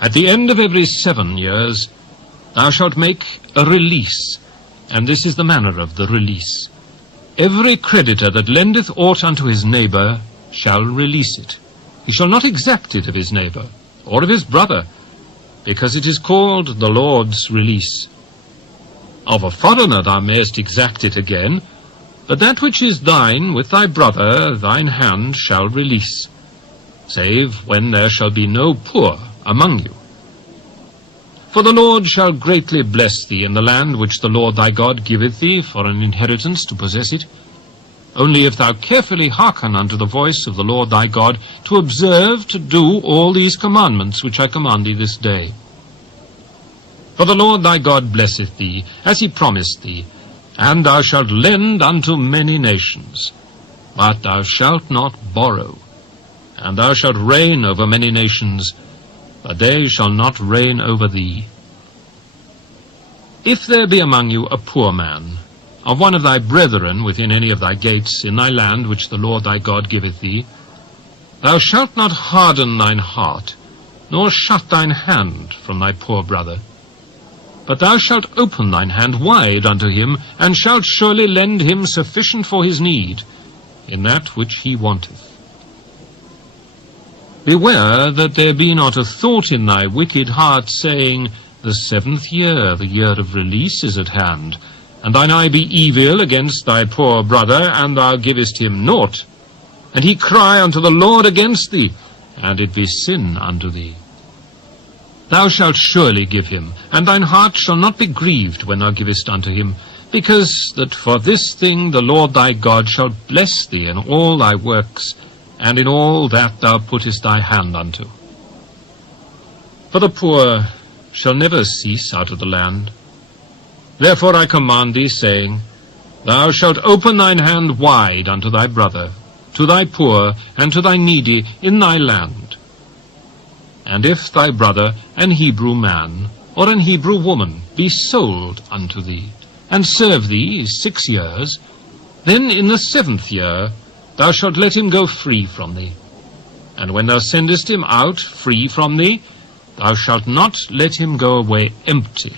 At the end of every 7 years thou shalt make a release, and this is the manner of the release. Every creditor that lendeth aught unto his neighbour shall release it. He shall not exact it of his neighbour, or of his brother, because it is called the Lord's release. Of a foreigner thou mayest exact it again, but that which is thine with thy brother thine hand shall release, save when there shall be no poor among you. For the Lord shall greatly bless thee in the land which the Lord thy God giveth thee for an inheritance to possess it, only if thou carefully hearken unto the voice of the Lord thy God, to observe to do all these commandments which I command thee this day. For the Lord thy God blesseth thee, as he promised thee, and thou shalt lend unto many nations, but thou shalt not borrow. And thou shalt reign over many nations, but they shall not reign over thee. If there be among you a poor man, of one of thy brethren within any of thy gates in thy land which the Lord thy God giveth thee, thou shalt not harden thine heart, nor shut thine hand from thy poor brother. But thou shalt open thine hand wide unto him, and shalt surely lend him sufficient for his need, in that which he wanteth. Beware that there be not a thought in thy wicked heart, saying, The 7th year, the year of release, is at hand, and thine eye be evil against thy poor brother, and thou givest him naught, and he cry unto the Lord against thee, and it be sin unto thee. Thou shalt surely give him, and thine heart shall not be grieved when thou givest unto him, because that for this thing the Lord thy God shall bless thee in all thy works, and in all that thou puttest thy hand unto. For the poor shall never cease out of the land. Therefore I command thee, saying, Thou shalt open thine hand wide unto thy brother, to thy poor, and to thy needy in thy land. And if thy brother, an Hebrew man, or an Hebrew woman, be sold unto thee, and serve thee 6 years, then in the 7th year thou shalt let him go free from thee. And when thou sendest him out free from thee, thou shalt not let him go away empty.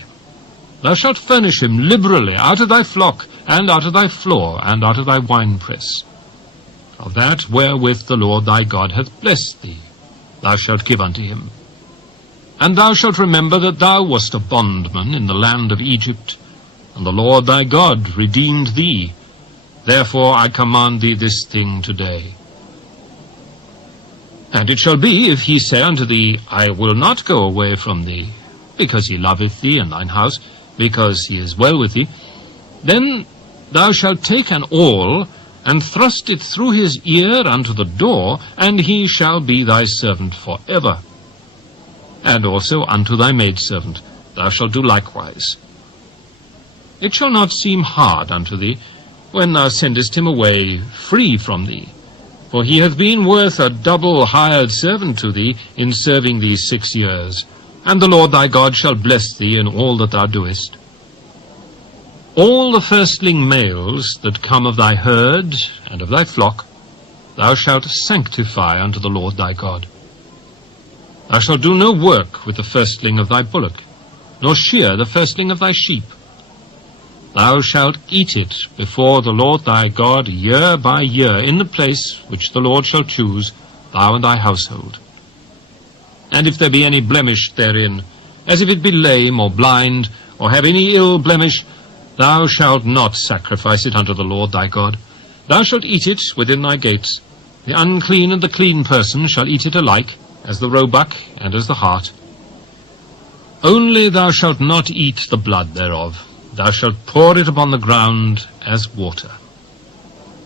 Thou shalt furnish him liberally out of thy flock, and out of thy floor, and out of thy winepress. Of that wherewith the Lord thy God hath blessed thee, thou shalt give unto him. And thou shalt remember that thou wast a bondman in the land of Egypt, and the Lord thy God redeemed thee. Therefore I command thee this thing today. And it shall be, if he say unto thee, I will not go away from thee, because he loveth thee and thine house, because he is well with thee, then thou shalt take an awl, and thrust it through his ear unto the door, and he shall be thy servant for ever. And also unto thy maidservant thou shalt do likewise. It shall not seem hard unto thee, when thou sendest him away free from thee, for he hath been worth a double hired servant to thee in serving thee 6 years, and the Lord thy God shall bless thee in all that thou doest. All the firstling males that come of thy herd and of thy flock thou shalt sanctify unto the Lord thy God. Thou shalt do no work with the firstling of thy bullock, nor shear the firstling of thy sheep. Thou shalt eat it before the Lord thy God year by year in the place which the Lord shall choose, thou and thy household. And if there be any blemish therein, as if it be lame or blind, or have any ill blemish, thou shalt not sacrifice it unto the Lord thy God. Thou shalt eat it within thy gates. The unclean and the clean person shall eat it alike, as the roebuck and as the hart. Only thou shalt not eat the blood thereof. Thou shalt pour it upon the ground as water.